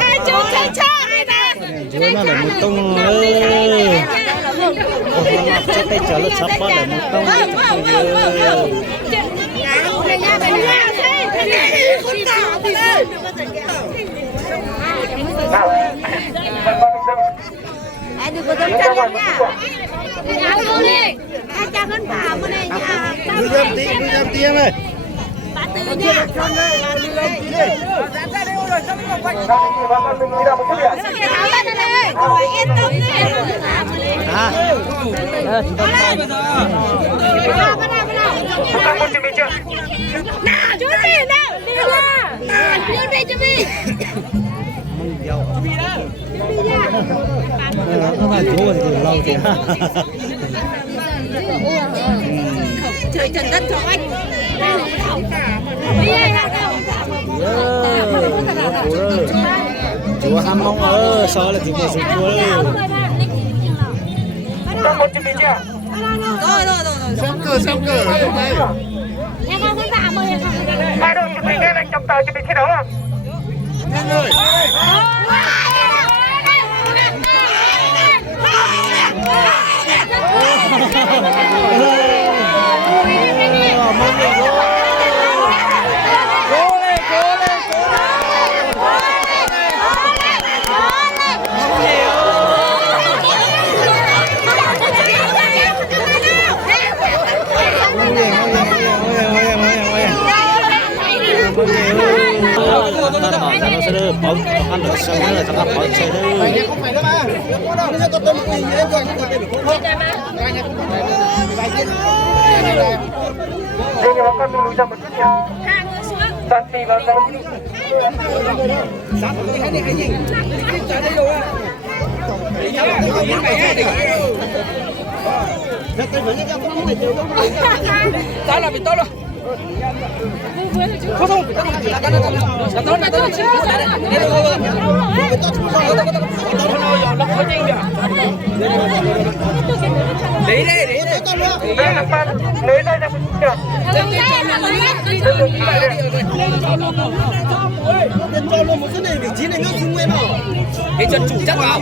hai chú chơi chơi nè chú nó là một tung ơi cho tay trở nó sắp bắt là một tung đừng có dám chân nha áo luôn đi hai cha con bà bên này nha cứ dám tí em ơi bà từ nha tháo lên đây yên tâm đi nào chú đi nào đi ra chú đi chú đi nó là chú thì lâu thì trời trần đất cho anh chú ham mong ở so là chỉ một số chú ơi rồi xong cửa em không có tạm mời em không hai đội chuẩn bị nghe lệnh trọng tài chuẩn bị thi đấu ạ. nhanh rồi nó sẽ được bóng ăn được sâu là chúng ta bóng chơi đấy Không phải đâu mà. Nó sẽ có tôm gì em rồi nhưng mà để không thôi. Đây là con lùi ra một chút nhỉ. Tận tì vào đâu. Sáng đi hay gì? Trả đây rồi. Đó là bị tốt rồi. Không không, là tốt là tốt. Lấy đây, lấy đây. Đây là fan, lấy đây là được. Cho luôn một cái này vị trí này nó không nguyên đâu. Cái chân chủ chắc vào.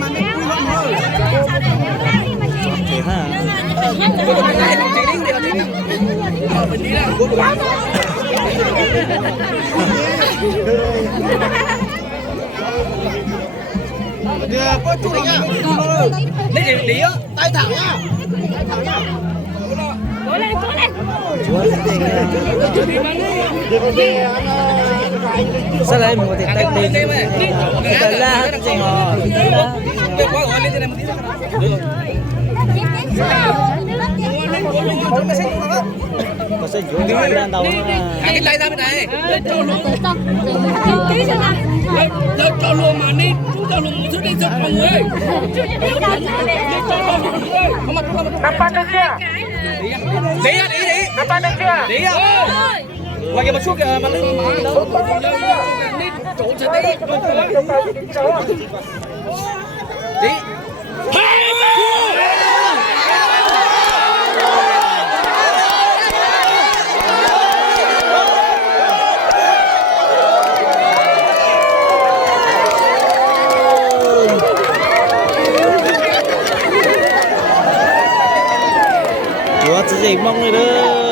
thế hả Có chủ nhá. Lấy gì lý á? Tay thẳng nhá. Tay thẳng nhá. cố lên chúa sao lại một thì tay tên tay la hết gì hả có sẽ chú cái lên đầu Cái tay ra bên này. cho luôn mà đi cho luôn một số đi cho mọi người Nắm bắt được chưa? Đi á, đi. Nắm bắt được chưa? Đi á. Ngoài kia một chút kìa mà lên mà đâu. chỗ sẽ đi Đi. chúa chỉ mong người đó